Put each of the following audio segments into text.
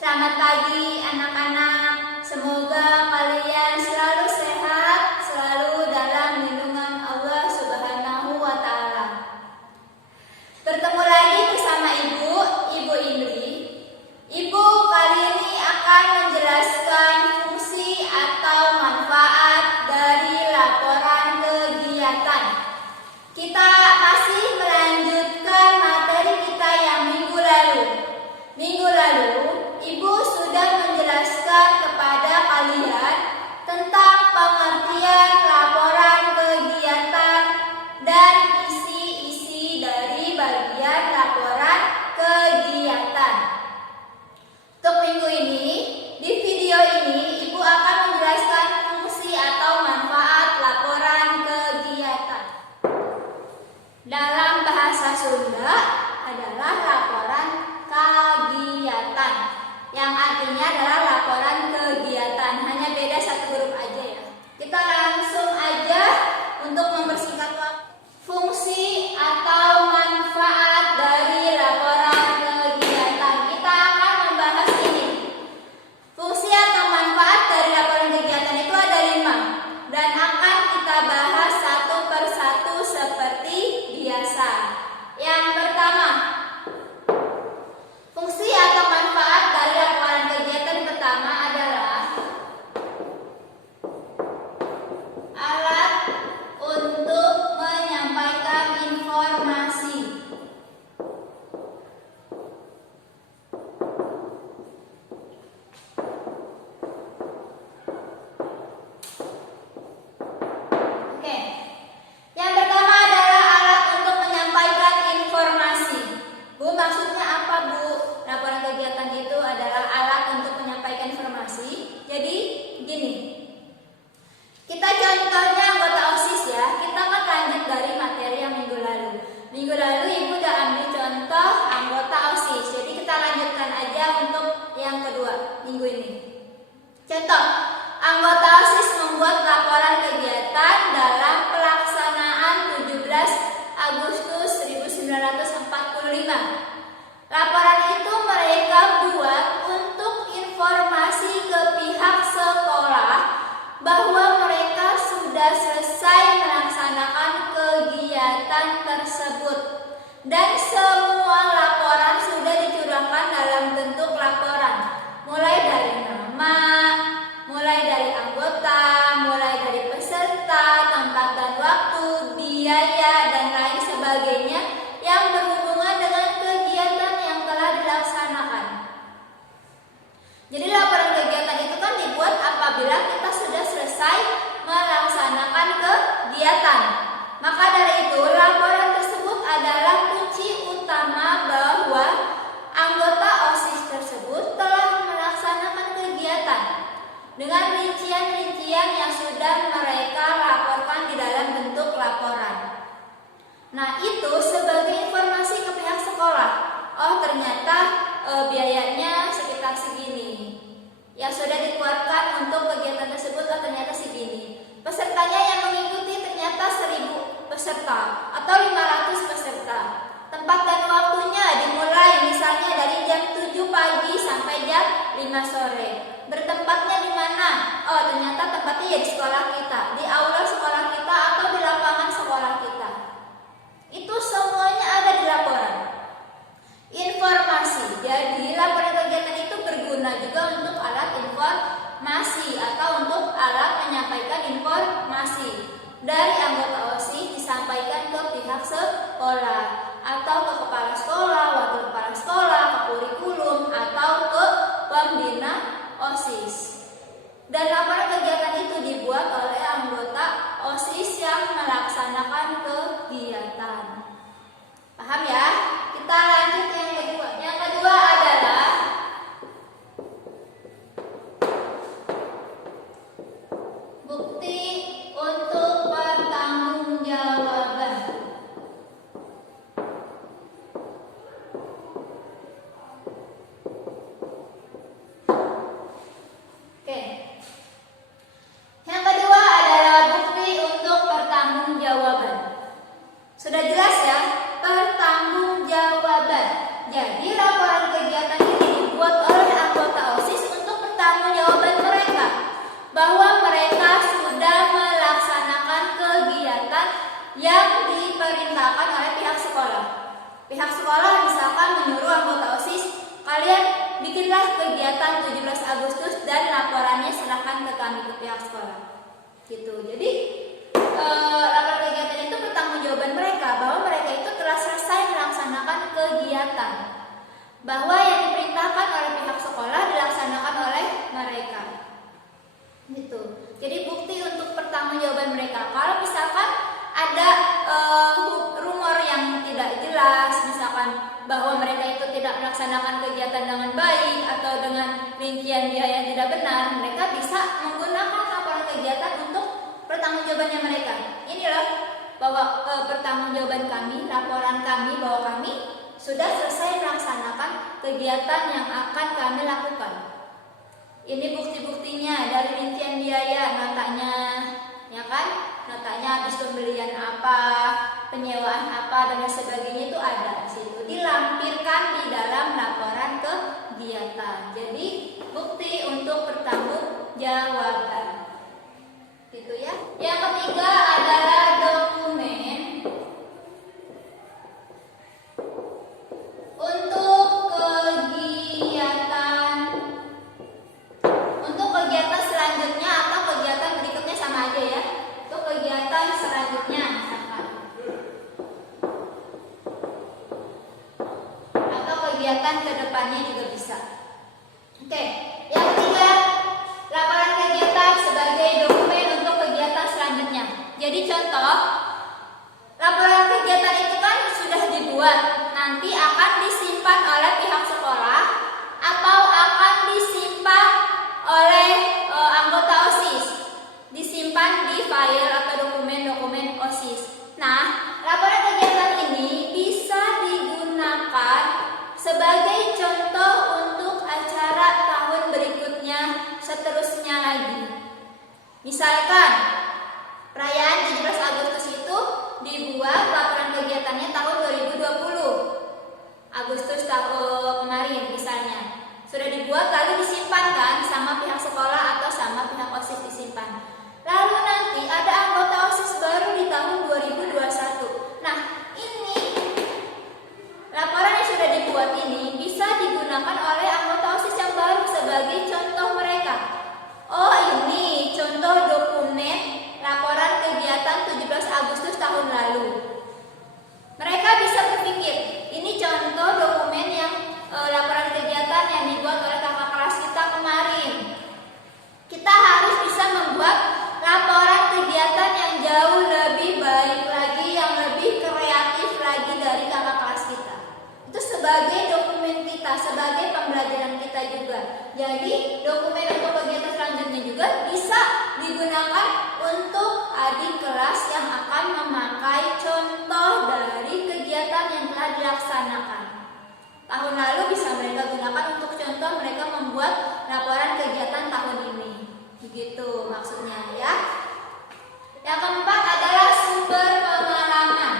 Selamat pagi anak-anak, semoga kalian selalu sehat, selalu dalam lindungan Allah Subhanahu wa Ta'ala. Bertemu lagi bersama Ibu Indri. Ibu kali ini akan menjelaskan fungsi atau manfaat dari laporan kegiatan. Kita masih melanjutkan materi kita yang minggu lalu. Ibu sudah menjelaskan kepada kalian tentang pengertian laporan kegiatan dan isi-isi dari bagian laporan kegiatan. Untuk minggu ini, di video ini Ibu akan menjelaskan fungsi atau manfaat laporan kegiatan. Dalam bahasa Sunda adalah laporan kegiatan, yang artinya adalah laporan kegiatan, hanya beda satu huruf aja ya. Kita langsung aja untuk mempersingkat waktu. Fungsi atau manfaat dari laporan kegiatan. Kita akan membahas ini. Fungsi atau manfaat dari laporan kegiatan itu ada 5 dan akan kita bahas satu persatu seperti biasa. Yang pertama, fungsi atau manfaat dari laporan kegiatan pertama adalah alat untuk menyampaikan informasi. Oke. Yang pertama adalah alat untuk menyampaikan informasi. Bu, maksudnya apa, Bu? Laporan kegiatan itu adalah alat untuk menyampaikan informasi. Jadi, gini. Kita contohnya anggota OSIS ya. Kita kan lanjut dari materi yang minggu lalu. Minggu lalu Ibu udah ambil contoh anggota OSIS. Jadi kita lanjutkan aja untuk yang kedua minggu ini. Contoh, anggota OSIS membuat laporan kegiatan dalam pelaksanaan 17 Agustus 1945. Laporan itu mereka buat untuk informasi ke pihak sekolah bahwa mereka sudah selesai melaksanakan kegiatan tersebut dan semua laporan sudah dicurahkan dalam bentuk laporan, mulai dari nama, mulai dari anggota, mulai dari peserta, tempat dan waktu, biaya, dan lain sebagainya yang berhubungan dengan kegiatan yang telah dilaksanakan. Jadi laporan kegiatan itu kan dibuat apabila kita sudah selesai melaksanakan kegiatan. Maka dari itu laporan tersebut adalah kunci utama bahwa anggota OSIS tersebut telah melaksanakan kegiatan dengan rincian-rincian yang sudah mereka laporkan di dalam bentuk laporan. Nah, itu sebagai informasi ke pihak sekolah. Oh, ternyata biayanya sekitar segini. Yang sudah dikeluarkan untuk kegiatan tersebut ternyata segini. Pesertanya yang mengikuti ternyata 1000 peserta atau 500 peserta. Tempat dan waktunya dimulai misalnya dari jam 7 pagi sampai jam 5 sore. Bertempatnya di mana? Oh, ternyata tempatnya ya di sekolah kita, di aula sekolah kita atau di lapangan sekolah kita. Itu semuanya ada di laporan. Informasi. Jadi laporan kegiatan itu berguna juga untuk alat informasi atau untuk alat menyampaikan informasi dari anggota OSIS disampaikan ke pihak sekolah atau ke kepala sekolah, wakil kepala sekolah, ke kurikulum atau ke pembina OSIS. Dan laporan kegiatan itu dibuat oleh anggota OSIS yang melaksanakan kegiatan. Paham ya? Kita lanjut yang kedua. Yang kedua adalah bukti untuk pertanggungjawaban. Oke. Yang kedua adalah bukti untuk pertanggungjawaban. Sudah jelas ya? Pertanggungjawaban. Jadi laporan kegiatan ini dibuat oleh anggota pihak sekolah misalkan menyuruh anggota OSIS, kalian bikinlah kegiatan 17 Agustus dan laporannya serahkan ke kami, ke pihak sekolah. Gitu. Jadi laporan kegiatan itu pertanggungjawaban mereka bahwa mereka itu telah selesai melaksanakan kegiatan, bahwa yang diperintahkan oleh pihak sekolah dilaksanakan oleh mereka. Gitu. Jadi bukti untuk pertanggungjawaban mereka. Kalau misalkan ada rumor yang tidak jelas, misalkan bahwa mereka itu tidak melaksanakan kegiatan dengan baik atau dengan rincian biaya yang tidak benar, mereka bisa menggunakan laporan kegiatan untuk pertanggungjawabannya mereka. Inilah bahwa pertanggungjawaban kami, laporan kami bahwa kami sudah selesai melaksanakan kegiatan yang akan kami lakukan. Ini bukti-buktinya dari rincian biaya, notanya, ya kan? Notanya habis pembelian apa, penyewaan apa dan sebagainya itu ada di situ, dilampirkan di dalam laporan kegiatan. Jadi bukti untuk pertanggungjawaban. Gitu ya. Yang ketiga adalah dokumen untuk kegiatan selanjutnya atau kegiatan berikutnya, sama aja ya. Untuk kegiatan selanjutnya misalkan, atau kegiatan kedepannya juga bisa. Oke, yang ketiga, laporan kegiatan sebagai dokumen untuk kegiatan selanjutnya. Jadi contoh, laporan kegiatan itu kan sudah dibuat, nanti akan disimpan oleh pihak sekolah atau akan disimpan oleh anggota OSIS, disimpan di file atau dokumen-dokumen OSIS. Nah, laporan kegiatan ini bisa digunakan sebagai contoh untuk acara tahun berikutnya, seterusnya lagi. Misalkan perayaan 17 Agustus itu dibuat laporan kegiatannya tahun 2020, Agustus tahun kemarin misalnya. Sudah dibuat lalu disimpan kan sama pihak sekolah atau sama pihak OSIS disimpan. Lalu nanti ada anggota OSIS baru di tahun 2021. Nah, ini laporan yang sudah dibuat ini bisa digunakan oleh anggota OSIS yang baru sebagai contoh mereka. Oh, ini contoh dokumen laporan kegiatan 17 Agustus tahun lalu. Mereka bisa berpikir, ini contoh dokumen yang laporan kegiatan yang dibuat oleh kakak kelas kita kemarin. Kita harus bisa membuat laporan kegiatan yang jauh lebih baik lagi, yang lebih kreatif lagi dari kakak kelas kita. Itu sebagai dokumen kita, sebagai pembelajaran kita juga. Jadi dokumen untuk kegiatan selanjutnya juga bisa digunakan untuk adik kelas yang akan memakai contoh dari kegiatan yang telah dilaksanakan tahun lalu, bisa mereka gunakan untuk contoh mereka membuat laporan kegiatan tahun ini. Begitu maksudnya ya. Yang keempat adalah sumber pengalaman.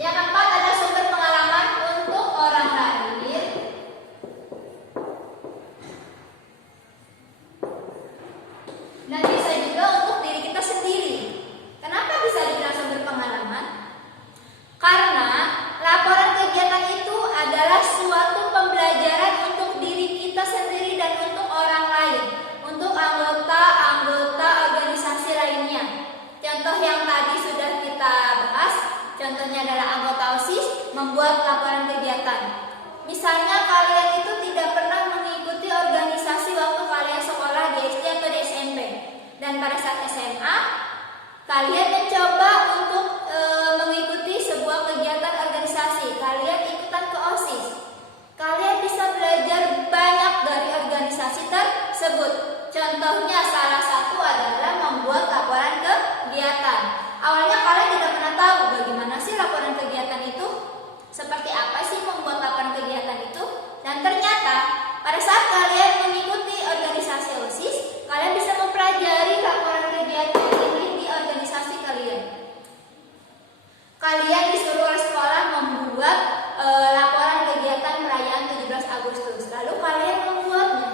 Yang keempat ada sumber pengalaman untuk orang lain dan bisa juga untuk diri kita sendiri. Kenapa bisa dibilang sumber pengalaman? Karena laporan kegiatan itu adalah suatu pembelajaran untuk diri kita sendiri dan untuk orang lain, untuk anggota-anggota organisasi lainnya. Contoh yang tadi sudah kita bahas, contohnya adalah anggota OSIS membuat laporan kegiatan. Misalnya kalian itu tidak pernah mengikuti organisasi waktu kalian sekolah di SD atau di SMP, dan pada saat SMA kalian mencoba untuk mengikuti sebuah kegiatan organisasi, kalian ikutan ke OSIS. Kalian bisa belajar banyak dari organisasi tersebut. Contohnya salah satu adalah membuat laporan kegiatan. Awalnya kalian tidak pernah tahu bagaimana sih laporan kegiatan itu, seperti apa sih membuat laporan kegiatan itu, dan ternyata pada saat kalian mengikuti organisasi OSIS, kalian bisa mempelajari laporan kegiatan ini di organisasi kalian. Kalian disuruh oleh sekolah membuat laporan kegiatan perayaan 17 Agustus. Lalu kalian membuatnya.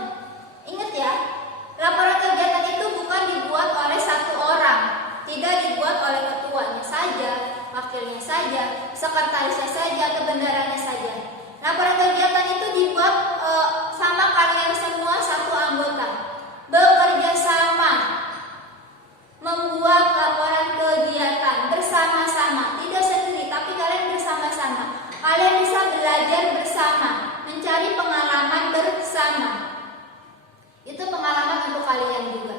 Ingat ya, laporan kegiatan itu sekretarisnya saja, kebenarannya saja. Laporan kegiatan itu dibuat sama kalian semua satu anggota. Bekerja sama membuat laporan kegiatan bersama-sama, tidak sendiri tapi kalian bersama-sama. Kalian bisa belajar bersama, mencari pengalaman bersama. Itu pengalaman untuk kalian juga.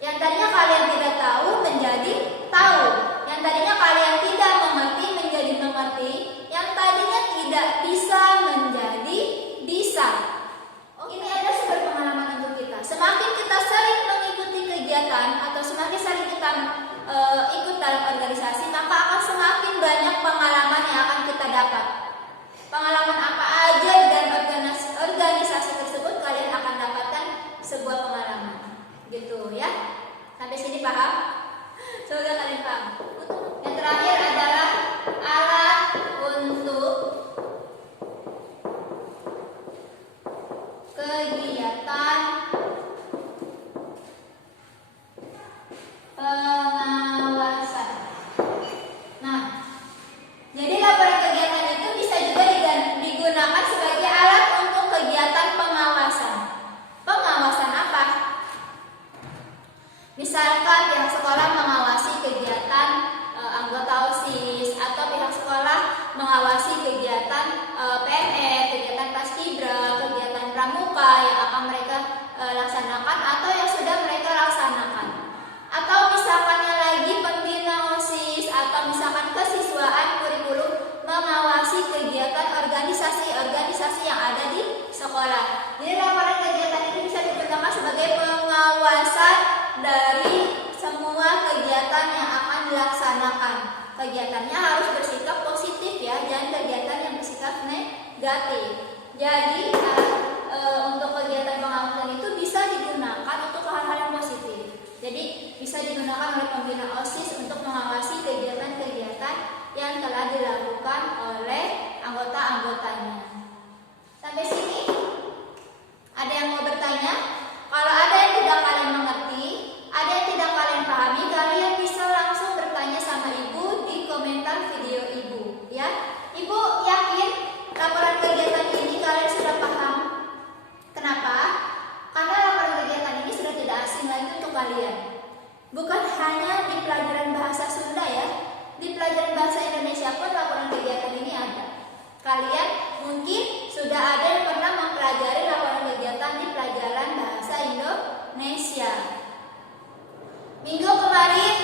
Yang tadinya kalian tidak tahu menjadi tahu. Yang tadinya kalian tidak mengerti menjadi mengerti. Yang tadinya tidak bisa menjadi bisa. Ini ada sumber pengalaman untuk kita. Semakin kita sering mengikuti kegiatan atau semakin sering kita ikut dalam organisasi, maka akan semakin banyak pengalaman yang akan kita dapat. Pengalaman apa aja di dalam organisasi tersebut kalian akan dapatkan sebuah pengalaman. Gitu ya. Sampai sini paham? Semoga kalian paham. Yang terakhir adalah alat untuk kegiatan pengawasan. Nah, jadi laporan kegiatan itu bisa juga digunakan sebagai alat untuk kegiatan pengawasan. Pengawasan apa? Misalkan pihak sekolah mengawasi kegiatan anggota OSIS, atau pihak sekolah mengawasi kegiatan PNS, kegiatan paskibra, kegiatan pramuka yang akan mereka laksanakan atau yang sudah mereka laksanakan. Atau misalkannya lagi pembina OSIS atau misalkan kesiswaan kurikulum mengawasi kegiatan organisasi-organisasi yang ada di sekolah. Jadi laporan kegiatan ini bisa digunakan sebagai pengawasan dari semua kegiatan yang akan dilaksanakan. Kegiatannya harus bersikap positif ya, jangan kegiatan yang bersikap negatif. Jadi untuk kegiatan pengawasan itu bisa digunakan untuk hal-hal yang positif. Jadi bisa digunakan oleh pembina OSIS untuk mengawasi kegiatan-kegiatan yang telah dilakukan oleh anggota-anggotanya. Sampai sini ada yang mau bertanya? Kalau ada yang tidak kalian mengerti, ada yang tidak kalian pahami, kalian bisa langsung bertanya sama ibu di komentar video ibu ya. Ibu yakin laporan kegiatan ini kalian sudah paham? Kenapa? Karena laporan kegiatan ini sudah tidak asing lagi untuk kalian. Bukan hanya di pelajaran bahasa Sunda ya, di pelajaran bahasa Indonesia pun laporan kegiatan ini ada. Kalian mungkin sudah ada yang pernah mempelajari laporan kegiatan di pelajaran bahasa Indonesia. Minggu kemarin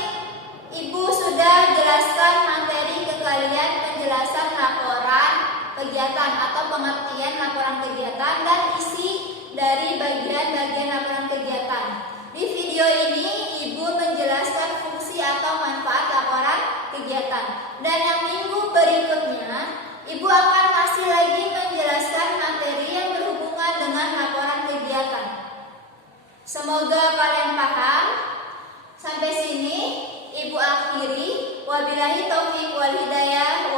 ibu sudah jelaskan materi ke kalian, penjelasan laporan kegiatan atau pengertian laporan kegiatan dan isi dari bagian-bagian laporan kegiatan. Di video ini ibu menjelaskan fungsi atau manfaat laporan kegiatan. Dan yang minggu berikutnya ibu akan masih lagi menjelaskan materi yang berhubungan dengan laporan kegiatan. Semoga kalian paham. Sampai sini ibu akhiri. Wabillahi taufiq wal hidayah.